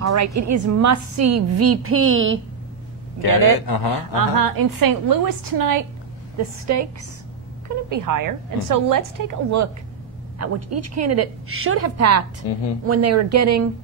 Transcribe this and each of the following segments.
All right, it is must-see VP. Get it? In St. Louis tonight, the stakes couldn't be higher. And so let's take a look at what each candidate should have packed when they were getting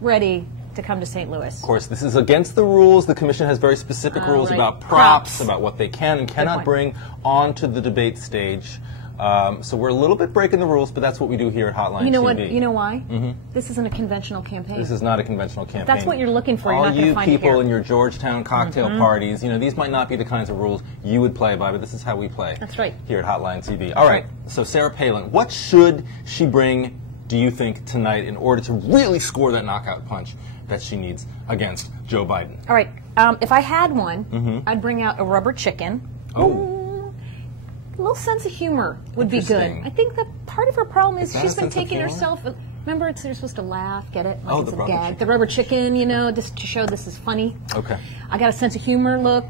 ready to come to St. Louis. Of course, this is against the rules. The commission has very specific rules about props, about what they can and cannot bring onto the debate stage. So we're a little bit breaking the rules, but that's what we do here at Hotline TV. You know what? You know why? This isn't a conventional campaign. This is not a conventional campaign. If that's what you're looking for, you're all not going to find it here. you people in your Georgetown cocktail parties, you know, these might not be the kinds of rules you would play by, but this is how we play. That's right. Here at Hotline TV. All right. So Sarah Palin, what should she bring, do you think, tonight in order to really score that knockout punch that she needs against Joe Biden? All right. If I had one, I'd bring out a rubber chicken. A little sense of humor would be good. I think that part of her problem is she's been taking herself. Remember, you're supposed to laugh, get it? Like it's a gag. The rubber chicken, you know, just to show this is funny. Okay. I got a sense of humor look.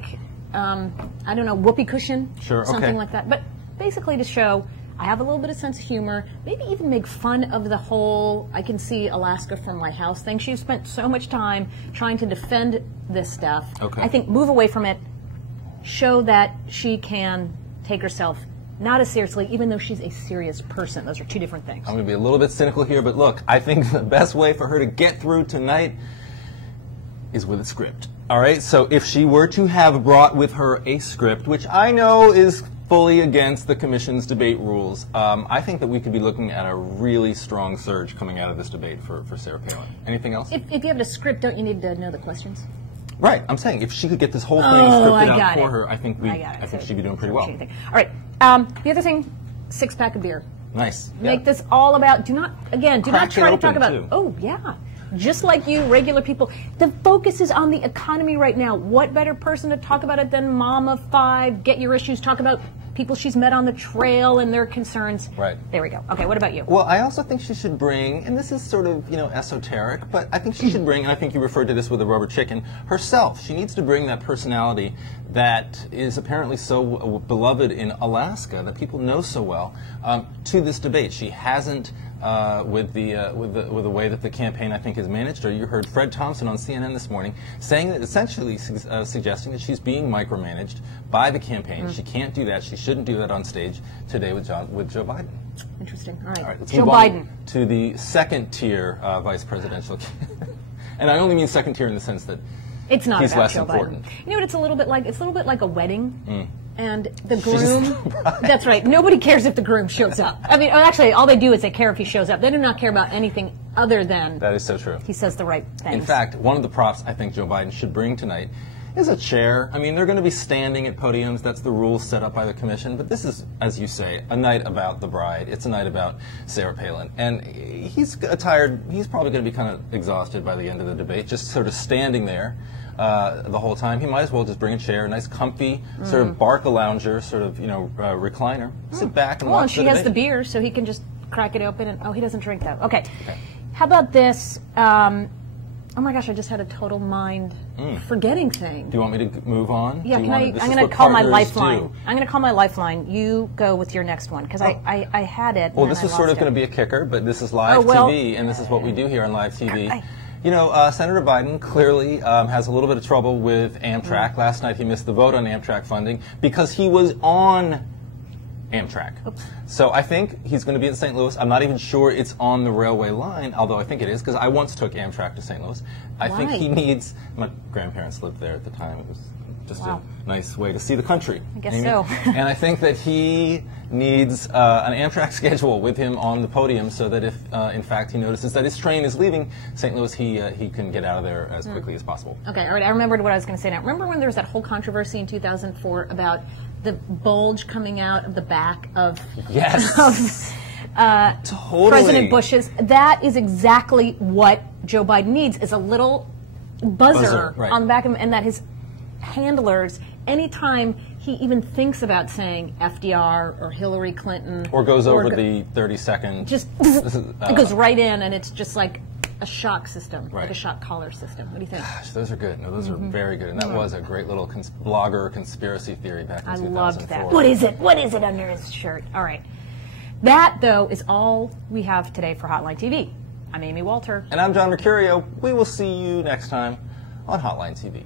I don't know, whoopee cushion. Sure. Something like that. But basically to show I have a little bit of sense of humor. Maybe even make fun of the whole I can see Alaska from my house thing. She's spent so much time trying to defend this stuff. Okay. I think move away from it. Show that she can take herself not as seriously, even though she's a serious person. Those are two different things. I'm going to be a little bit cynical here, but look, I think the best way for her to get through tonight is with a script. All right, so if she were to have brought with her a script, which I know is fully against the commission's debate rules, I think that we could be looking at a really strong surge coming out of this debate for Sarah Palin. Anything else? If you have a script, don't you need to know the questions? Right, I'm saying if she could get this whole thing scripted out for her, I think she'd be doing pretty well. All right, the other thing, 6-pack of beer. Nice. Make this all about. Do not try to talk about. Too. Oh yeah, just like you, regular people. The focus is on the economy right now. What better person to talk about it than Mom of 5? Get your issues. Talk about people she's met on the trail and their concerns. Right. There we go. Okay, what about you? Well, I also think she should bring, and this is sort of, you know, esoteric, but I think she should bring, and I think you referred to this with the rubber chicken, herself. She needs to bring that personality that is apparently so beloved in Alaska, that people know so well, to this debate. She hasn't, with the way that the campaign, I think, is managed. Or you heard Fred Thompson on CNN this morning saying that, essentially suggesting that she's being micromanaged by the campaign. She can't do that. She shouldn't do that on stage today with Joe Biden. Interesting. All right. Let's Joe move Biden. on to the second-tier vice presidential candidate. And I only mean second tier in the sense that it's not he's about less Joe important. Biden. You know what it's a little bit like? It's a little bit like a wedding. And the groom, that's right, nobody cares if the groom shows up. I mean, actually, all they do is they care if he shows up. They do not care about anything other than that is so true. He says the right things. In fact, one of the props I think Joe Biden should bring tonight is a chair. I mean, they're going to be standing at podiums. That's the rules set up by the commission. But this is, as you say, a night about the bride. It's a night about Sarah Palin. And he's probably going to be kind of exhausted by the end of the debate, just sort of standing there the whole time. He might as well just bring a chair, a nice comfy sort of Barca-lounger, sort of, you know, recliner. Sit back and watch the debate. Well, she has the beer, so he can just crack it open. And he doesn't drink, though. Okay. How about this? Oh my gosh, I just had a total mind forgetting thing. Do you want me to move on? Yeah, I'm going to call my lifeline. I'm going to call my lifeline. You go with your next one, because I had it. Well, this is sort of going to be a kicker, but this is live TV, and this is what we do here on live TV. You know, Senator Biden clearly has a little bit of trouble with Amtrak. Last night he missed the vote on Amtrak funding because he was on Amtrak. So I think he's going to be in St. Louis. I'm not even sure it's on the railway line, although I think it is, because I once took Amtrak to St. Louis. I think he needs, my grandparents lived there at the time. It was just a nice way to see the country. I guess so. And I think that he needs an Amtrak schedule with him on the podium so that if, in fact, he notices that his train is leaving St. Louis, he can get out of there as quickly as possible. Okay, all right. I remembered what I was going to say now. Remember when there was that whole controversy in 2004 about the bulge coming out of the back of President Bush's? That is exactly what Joe Biden needs, is a little buzzer on the back of him, and that his handlers, anytime he even thinks about saying FDR or Hillary Clinton, or goes over the 30-second, just it goes right in, and it's just like a shock system, like a shock collar system. What do you think? Gosh, those are good. No, those are very good. And that was a great little blogger conspiracy theory back in 2004. I loved that. What is it? What is it under his shirt? All right. That, though, is all we have today for Hotline TV. I'm Amy Walter. And I'm John Mercurio. We will see you next time on Hotline TV.